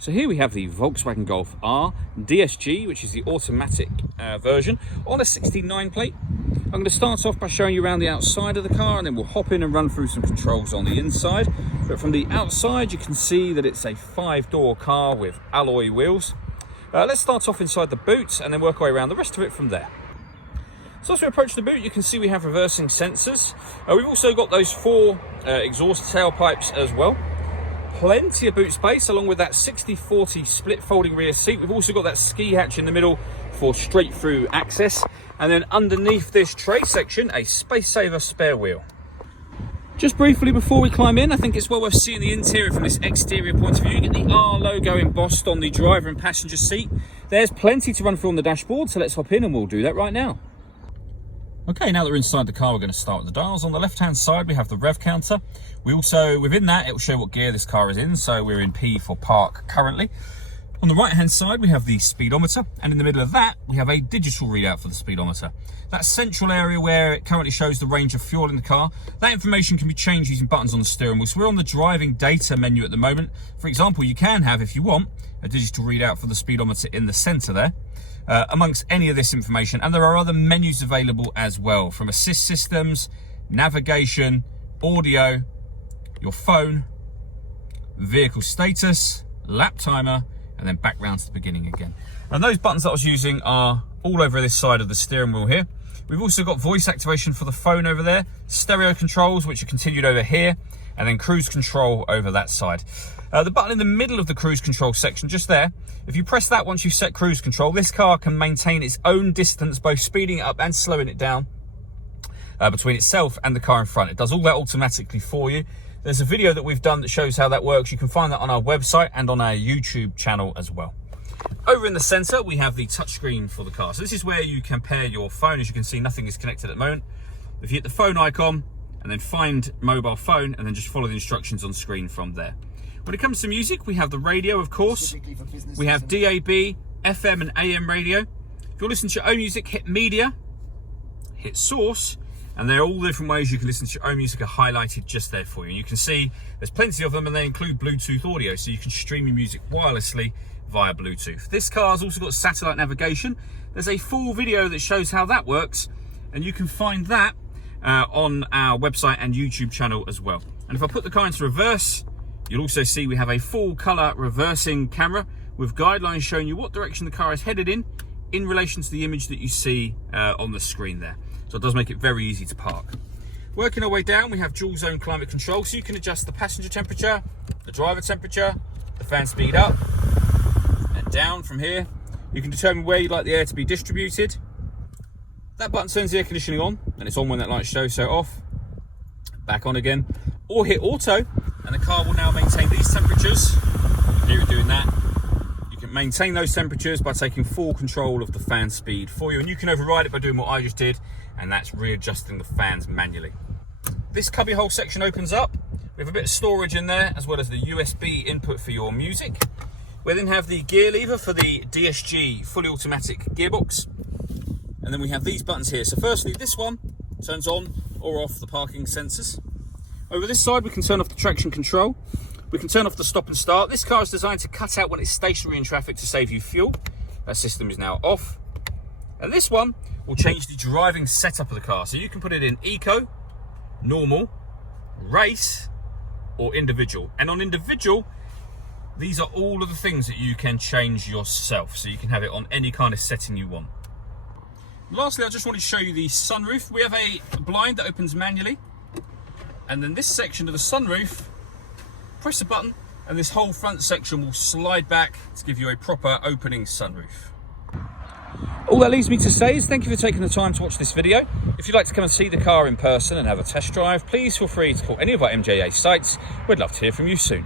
So here we have the Volkswagen Golf R DSG, which is the automatic version on a 69 plate. I'm going to start off by showing you around the outside of the car, and then we'll hop in and run through some controls on the inside. But from the outside, you can see that it's a 5-door car with alloy wheels. Let's start off inside the boot and then work our way around the rest of it from there. So as we approach the boot, you can see we have reversing sensors. We've also got those 4 exhaust tailpipes as well. Plenty of boot space, along with that 60/40 split folding rear seat. We've also got that ski hatch in the middle for straight through access. And then underneath this tray section, a space saver spare wheel. Just briefly before we climb in, I think it's well worth seeing the interior from this exterior point of view. You get the R logo embossed on the driver and passenger seat. There's plenty to run through on the dashboard, so let's hop in and we'll do that right now. Okay, now that we're inside the car, we're going to start with the dials. On the left-hand side, we have the rev counter. We also, within that, it will show what gear this car is in. So we're in P for park currently. On the right-hand side, we have the speedometer. And in the middle of that, we have a digital readout for the speedometer. That central area where it currently shows the range of fuel in the car, that information can be changed using buttons on the steering wheel. So we're on the driving data menu at the moment. For example, you can have, if you want, a digital readout for the speedometer in the center there. Amongst any of this information, and there are other menus available as well, from assist systems, navigation, audio, your phone, vehicle status, lap timer, and then back round to the beginning again. And those buttons that I was using are all over this side of the steering wheel here. We've also got voice activation for the phone over there, stereo controls, which are continued over here, and then cruise control over that side. The button in the middle of the cruise control section, just there, if you press that once you've set cruise control, this car can maintain its own distance, both speeding it up and slowing it down between itself and the car in front. It does all that automatically for you. There's a video that we've done that shows how that works. You can find that on our website and on our YouTube channel as well. Over in the center, we have the touchscreen for the car. So this is where you can pair your phone. As you can see, nothing is connected at the moment. If you hit the phone icon and then find mobile phone and then just follow the instructions on screen from there. When it comes to music, we have the radio, of course. We have DAB, FM and AM radio. If you're listening to your own music, hit media, hit source, and they're all different ways you can listen to your own music are highlighted just there for you. And you can see there's plenty of them, and they include Bluetooth audio, so you can stream your music wirelessly via Bluetooth. This car's also got satellite navigation. There's a full video that shows how that works, and you can find that on our website and YouTube channel as well. And if I put the car into reverse, you'll also see we have a full colour reversing camera with guidelines showing you what direction the car is headed in relation to the image that you see on the screen there. So it does make it very easy to park. Working our way down, we have dual zone climate control, so you can adjust the passenger temperature, the driver temperature, the fan speed up and down from here. You can determine where you'd like the air to be distributed. That button turns the air conditioning on, and it's on when that light shows, so off, back on again, or hit auto, and the car will now maintain these temperatures. Here we're doing that. You can maintain those temperatures by taking full control of the fan speed for you, and you can override it by doing what I just did, and that's readjusting the fans manually. This cubbyhole section opens up. We have a bit of storage in there, as well as the USB input for your music. We then have the gear lever for the DSG fully automatic gearbox. And then we have these buttons here. So firstly, this one turns on or off the parking sensors. Over this side, we can turn off the traction control. We can turn off the stop and start. This car is designed to cut out when it's stationary in traffic to save you fuel. That system is now off. And this one will change the driving setup of the car. So you can put it in eco, normal, race, or individual. And on individual, these are all of the things that you can change yourself. So you can have it on any kind of setting you want. Lastly, I just wanted to show you the sunroof. We have a blind that opens manually. And then this section of the sunroof, press a button and this whole front section will slide back to give you a proper opening sunroof. All that leaves me to say is thank you for taking the time to watch this video. If you'd like to come and see the car in person and have a test drive, please feel free to call any of our MJA sites. We'd love to hear from you soon.